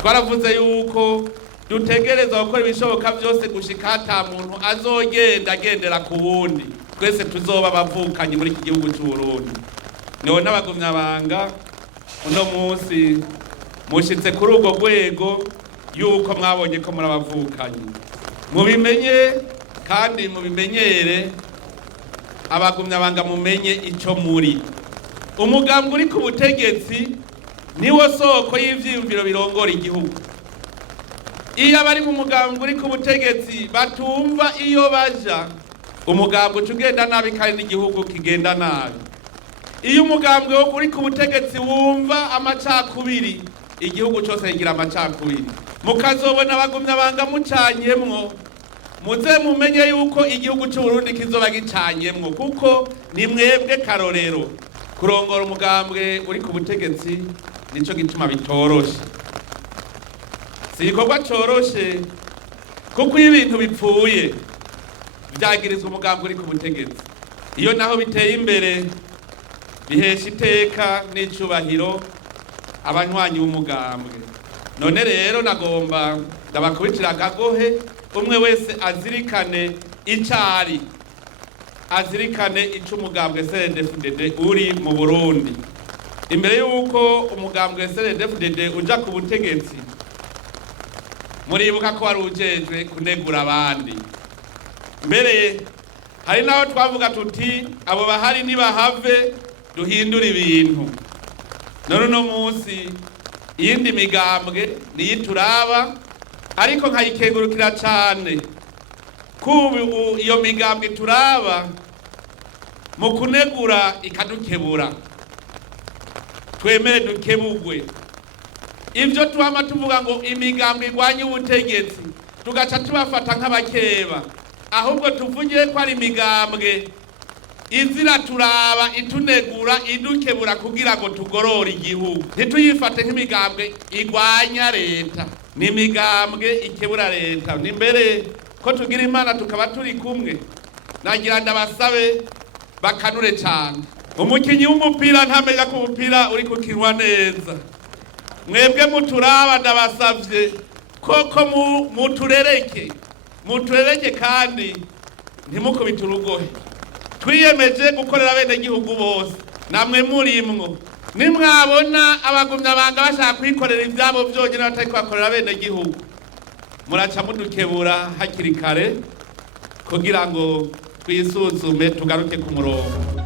twaravuze yuko dutegereza gukora ibishoboka byose gushika ata muntu azogenda agendera ku wundi, twese tuzoba bavukanye muri iki gihugu cy'u Burundi. None n'abagumyabanga uno munsi mushitse kuri urwo rwego yuko mwabonye ko murabavukanye, mubimenye kandi mubimenyere. Abagumyabanga mumenye ico muri. Umugambwe uri ku butegetsi niwo soko y'ivyiyumviro birongora igihugu. Iyo abari mu mugambwe uri ku butegetsi batumva iyo baja, umugambwe ugenda nabi kandi n'igihugu kigenda nabi. Iyo umugambwe uri ku butegetsi wumva amacakubiri, igihugu cyose kigira amacakubiri. Mukazobona abagumyabanga mucanyemwo, muze mumenye yuko igihugu cy'u Burundi kizoba gicanyemwo, kuko ni mwebwe karorero. Kurongora umugambwe uri ku butegetsi nico gituma bitoroshe, si igikorwa coroshe, kuko iyo ibintu bipfuye byagirizwa umugambwe uri ku butegetsi. Iyo naho biteye imbere bihesha iteka n'icubahiro abanywanyi b'umugambwe. None rero nagomba ndabakubitira akagohe, umwe wese azirikane icari, azirikane ico umugambwe CNDD-FDD uri mu Burundi. Imbere yuko umugambwe CNDD-FDD uja ku butegetsi, muribuka ko wari ujejwe kunegura abandi. Mbere hari naho twavuga tuti abo bahari nibahave duhindura ibintu. None uno munsi iyindi migambwe niyituraba, ariko nkayikengurukira cane kubu iyo migambwe turaba mu kunegura ikadukebura. Twemere dukebugwe. Ivyo twama tuvuga ngo imigambwe igwanye ubutegetsi tugaca tubafata nk'abakeba, ahubwo tuvugiye ko ari imigambwe izira turaba itunegura idukebura kugira ngo tugorore igihugu. Ntituyifate nk'imigambwe igwanya leta, ni imigambwe ikebura leta. Ni mbere ko tugira Imana tukaba turi kumwe, nagira ndabasabe bakanure cyane. Umukinyi w'umupira ntamenya ko umupira uri kukinwa neza. Mwebwe muturaba ndabasavye koko muturereke kandi ntimukubite urugohe. Twiyemeje gukorera bene gihugu bose, namwe murimwo. Nimwabona abagumyabanga bashaka kwikorera ivyabo byonyine batari kwakorera bene gihugu, muraca mudukebura hakiri kare kugira ngo twisuzume tugaruke ku murongo.